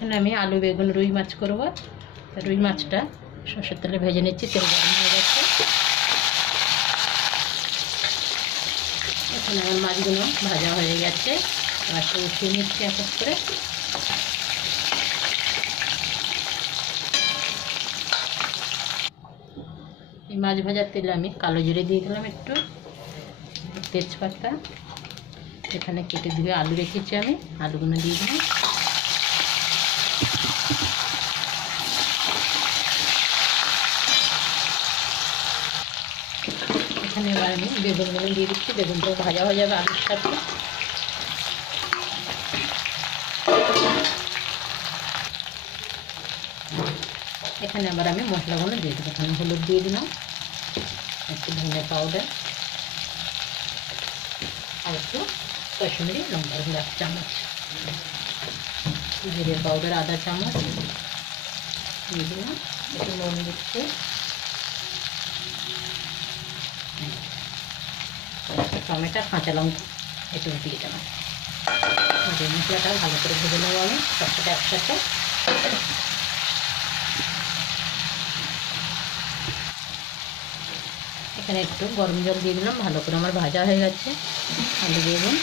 এখানে আমি আলু বেগুন রুই মাছ করব। রুই মাছটা সরষের তেলে ভেজে নিচ্ছি। তেল গরম হয়ে গেছে। এখানে আমার মাছগুলো ভাজা হয়ে গেছে। মাছটা উঠিয়ে নিচ্ছি এক এক করে। এই মাছ ভাজার তেলে আমি কালো জিরে দিয়ে দিলাম, একটু তেজপাতা। এখানে কেটে ধুয়ে আলু রেখেছি, আমি আলুগুলো দিয়ে দিলাম। এখানে এবার আমি বেগুনগুলো দিয়ে দিচ্ছি। বেগুনটাও ভাজা হয়ে যাবে আলুর সাথে। এখানে আবার আমি মশলাগুলো দিয়ে দেবো। এখানে হলুদ দিয়ে দিলাম, একটু ধনে পাউডার, আর একটু কাশ্মীরি লঙ্কার গুঁড়ো 1 চামচ, জিরে পাউডার আধা চামচ দিয়ে দিলাম। একটু নুন দিচ্ছি, টমেটো কাঁচা লঙ্কা একটু দিয়ে দিলাম। মশলাটা ভালো করে ভেজে নেবো আমি সবটা একসাথে। এখানে একটু গরম জল দিয়ে দিলাম। ভালো করে আমার ভাজা হয়ে গেছে আলু বেগুন।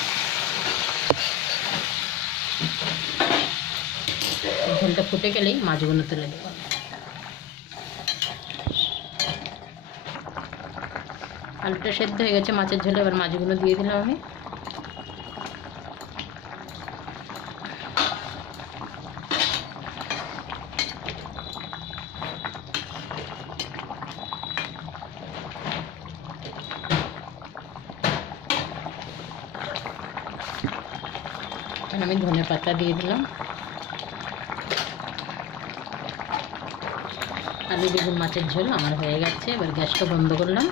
ঝোলটা ফুটে গেলেই মাছগুলো তুলে দেবো। আলুটা সেদ্ধ হয়ে গেছে মাছের ঝোলে। এবার মাছগুলো দিয়ে দিলাম আমি। আমি ধনে পাতা দিয়ে দিলাম। আলু বেগুন মাছের ঝোল আমার হয়ে গেছে। এবার গ্যাসটা বন্ধ করলাম।